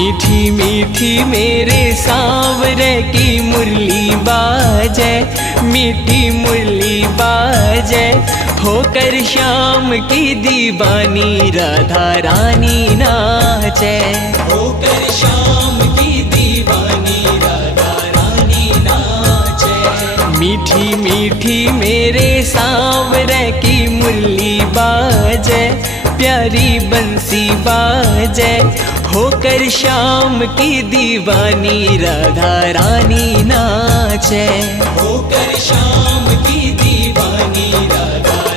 मीठी मीठी मेरे सांवरे की मुरली बाजे, मीठी मुरली बाजे, होकर श्याम की दीवानी राधा रानी नाचे, होकर श्याम की दीवानी राधा रानी नाचे। मीठी मीठी मेरे सांवरे की मुरली बाजे, प्यारी बंसी बाजे, होकर श्याम की दीवानी राधा रानी नाचे, होकर श्याम की दीवानी राधा